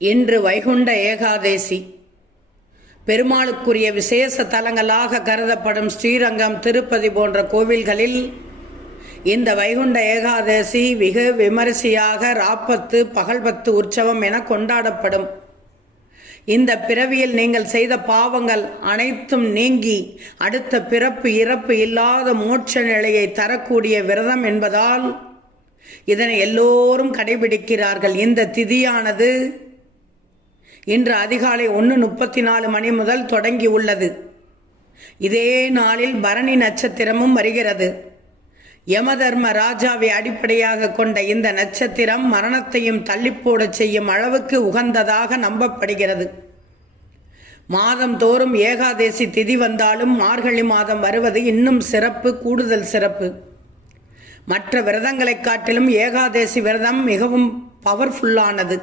இன்று வைகுண்ட ஏகாதேசி. பெருமாளுக்குரிய விசேஷ தலங்களாக கருதப்படும் ஸ்ரீரங்கம், திருப்பதி போன்ற கோவில்களில் இந்த வைகுண்ட ஏகாதேசி வெகு விமரிசையாக ராப்பத்து பகல்பத்து உற்சவம் என கொண்டாடப்படும். இந்த பிறவியில் நீங்கள் செய்த பாவங்கள் அனைத்தும் நீங்கி அடுத்த பிறப்பு இறப்பு இல்லாத மோட்ச நிலையை தரக்கூடிய விரதம் என்பதால் இதனை எல்லோரும் கடைபிடிக்கிறார்கள். இந்த திதியானது இன்று அதிகாலை 1:34 மணி முதல் தொடங்கி உள்ளது. இதே நாளில் பரணி நட்சத்திரமும் வருகிறது. யமதர்ம ராஜாவை அடிப்படையாக கொண்ட இந்த நட்சத்திரம் மரணத்தையும் தள்ளிப்போட செய்யும் அளவுக்கு உகந்ததாக நம்பப்படுகிறது. மாதம் தோறும் ஏகாதேசி திதி வந்தாலும் மார்கழி மாதம் வருவது இன்னும் சிறப்பு, கூடுதல் சிறப்பு. மற்ற விரதங்களை காட்டிலும் ஏகாதேசி விரதம் மிகவும் பவர்ஃபுல்லானது.